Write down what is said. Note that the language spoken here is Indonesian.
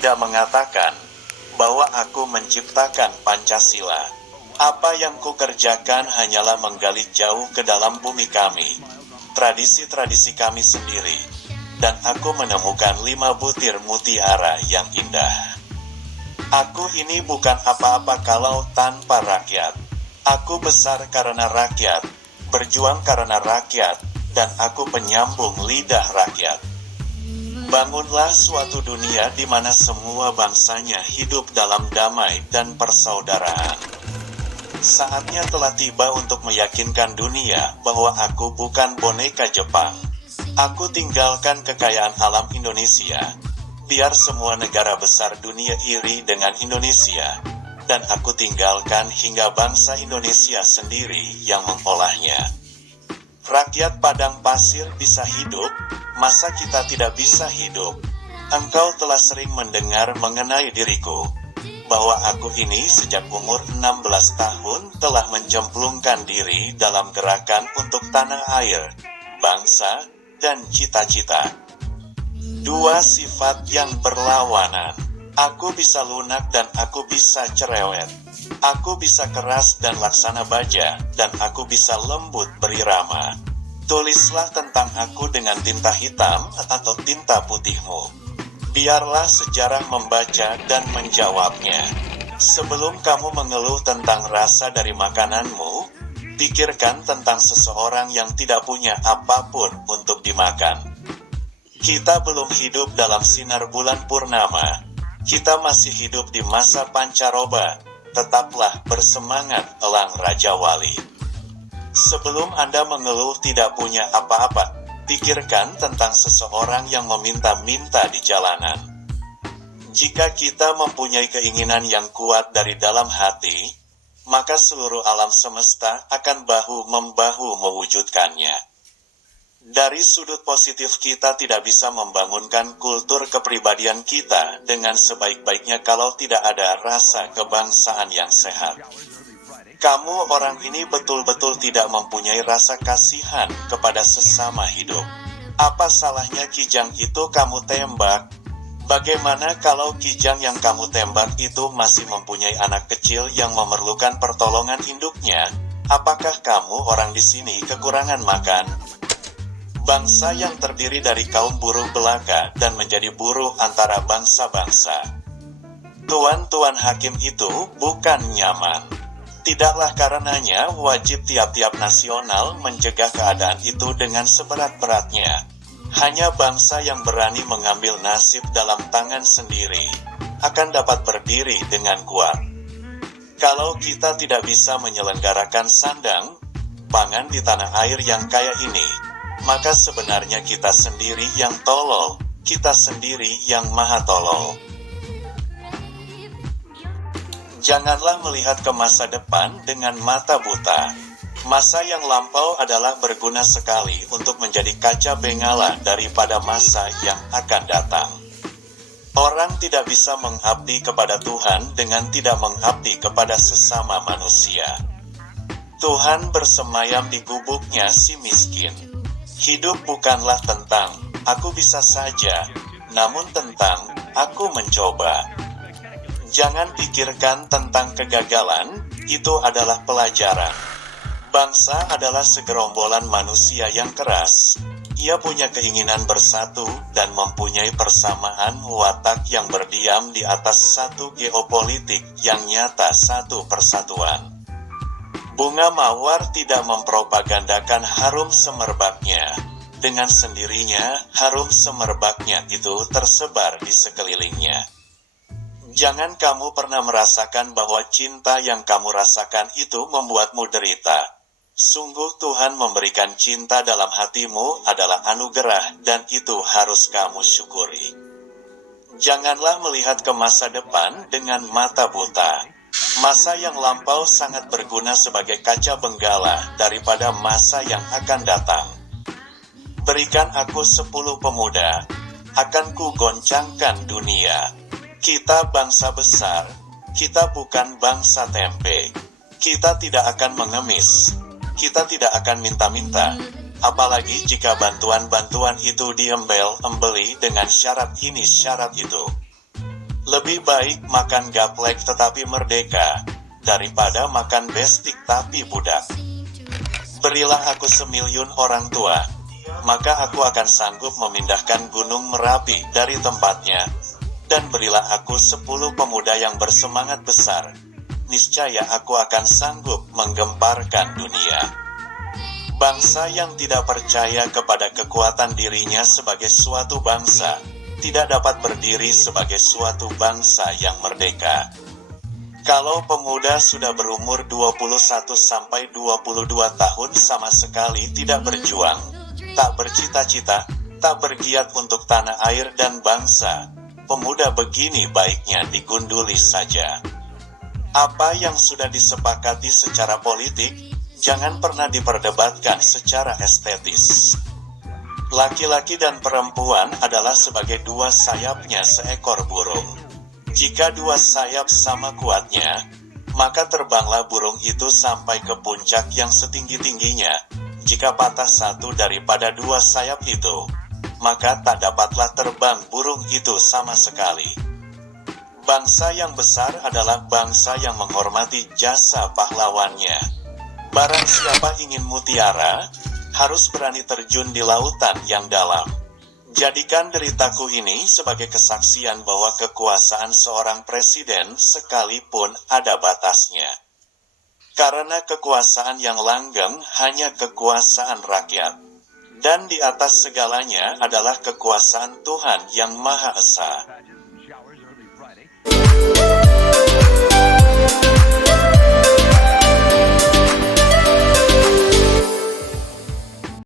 tidak mengatakan bahwa aku menciptakan Pancasila. Apa yang kukerjakan hanyalah menggali jauh ke dalam bumi kami, tradisi-tradisi kami sendiri, dan aku menemukan 5 butir mutiara yang indah. Aku ini bukan apa-apa kalau tanpa rakyat. Aku besar karena rakyat, berjuang karena rakyat, dan aku penyambung lidah rakyat. Bangunlah suatu dunia di mana semua bangsanya hidup dalam damai dan persaudaraan. Saatnya telah tiba untuk meyakinkan dunia bahwa aku bukan boneka Jepang. Aku tinggalkan kekayaan alam Indonesia. Biar semua negara besar dunia iri dengan Indonesia, dan aku tinggalkan hingga bangsa Indonesia sendiri yang mengolahnya. Rakyat padang pasir bisa hidup, masa kita tidak bisa hidup? Engkau telah sering mendengar mengenai diriku, bahwa aku ini sejak umur 16 tahun telah mencemplungkan diri dalam gerakan untuk tanah air, bangsa, dan cita-cita. 2 sifat yang berlawanan. Aku bisa lunak dan aku bisa cerewet. Aku bisa keras dan laksana baja, dan aku bisa lembut berirama. Tulislah tentang aku dengan tinta hitam atau tinta putihmu. Biarlah sejarah membaca dan menjawabnya. Sebelum kamu mengeluh tentang rasa dari makananmu, pikirkan tentang seseorang yang tidak punya apapun untuk dimakan. Kita belum hidup dalam sinar bulan purnama. Kita masih hidup di masa pancaroba. Tetaplah bersemangat, Elang Raja Wali. Sebelum Anda mengeluh tidak punya apa-apa, pikirkan tentang seseorang yang meminta-minta di jalanan. Jika kita mempunyai keinginan yang kuat dari dalam hati, maka seluruh alam semesta akan bahu-membahu mewujudkannya. Dari sudut positif kita tidak bisa membangunkan kultur kepribadian kita dengan sebaik-baiknya kalau tidak ada rasa kebangsaan yang sehat. Kamu orang ini betul-betul tidak mempunyai rasa kasihan kepada sesama hidup. Apa salahnya kijang itu kamu tembak? Bagaimana kalau kijang yang kamu tembak itu masih mempunyai anak kecil yang memerlukan pertolongan induknya? Apakah kamu orang di sini kekurangan makan? Bangsa yang terdiri dari kaum buruh belaka dan menjadi buruh antara bangsa-bangsa. Tuan-tuan hakim itu bukan nyaman. Tidaklah karenanya wajib tiap-tiap nasional mencegah keadaan itu dengan seberat-beratnya. Hanya bangsa yang berani mengambil nasib dalam tangan sendiri akan dapat berdiri dengan kuat. Kalau kita tidak bisa menyelenggarakan sandang, pangan di tanah air yang kaya ini, maka sebenarnya kita sendiri yang tolol, kita sendiri yang maha tolol. Janganlah melihat ke masa depan dengan mata buta. Masa yang lampau adalah berguna sekali untuk menjadi kaca bengala daripada masa yang akan datang. Orang tidak bisa mengabdi kepada Tuhan dengan tidak mengabdi kepada sesama manusia. Tuhan bersemayam di gubuknya si miskin. Hidup bukanlah tentang, aku bisa saja, namun tentang, aku mencoba. Jangan pikirkan tentang kegagalan, itu adalah pelajaran. Bangsa adalah segerombolan manusia yang keras. Ia punya keinginan bersatu dan mempunyai persamaan watak yang berdiam di atas satu geopolitik yang nyata, satu persatuan. Bunga mawar tidak mempropagandakan harum semerbaknya. Dengan sendirinya, harum semerbaknya itu tersebar di sekelilingnya. Jangan kamu pernah merasakan bahwa cinta yang kamu rasakan itu membuatmu derita. Sungguh Tuhan memberikan cinta dalam hatimu adalah anugerah dan itu harus kamu syukuri. Janganlah melihat ke masa depan dengan mata buta. Masa yang lampau sangat berguna sebagai kaca benggala daripada masa yang akan datang. Berikan aku 10 pemuda, akan ku goncangkan dunia. Kita bangsa besar, kita bukan bangsa tempe. Kita tidak akan mengemis, kita tidak akan minta-minta. Apalagi jika bantuan-bantuan itu diembel-embeli dengan syarat ini syarat itu. Lebih baik makan gaplek tetapi merdeka, daripada makan bestik tapi budak. Berilah aku 1.000.000 orang tua, maka aku akan sanggup memindahkan Gunung Merapi dari tempatnya, dan berilah aku 10 pemuda yang bersemangat besar, niscaya aku akan sanggup menggemparkan dunia. Bangsa yang tidak percaya kepada kekuatan dirinya sebagai suatu bangsa, tidak dapat berdiri sebagai suatu bangsa yang merdeka. Kalau pemuda sudah berumur 21-22 tahun sama sekali tidak berjuang, tak bercita-cita, tak bergiat untuk tanah air dan bangsa, pemuda begini baiknya digunduli saja. Apa yang sudah disepakati secara politik, jangan pernah diperdebatkan secara estetis. Laki-laki dan perempuan adalah sebagai dua sayapnya seekor burung. Jika dua sayap sama kuatnya, maka terbanglah burung itu sampai ke puncak yang setinggi-tingginya. Jika patah satu daripada dua sayap itu, maka tak dapatlah terbang burung itu sama sekali. Bangsa yang besar adalah bangsa yang menghormati jasa pahlawannya. Barang siapa ingin mutiara, harus berani terjun di lautan yang dalam. Jadikan deritaku ini sebagai kesaksian bahwa kekuasaan seorang presiden sekalipun ada batasnya. Karena kekuasaan yang langgeng hanya kekuasaan rakyat. Dan di atas segalanya adalah kekuasaan Tuhan yang Maha Esa.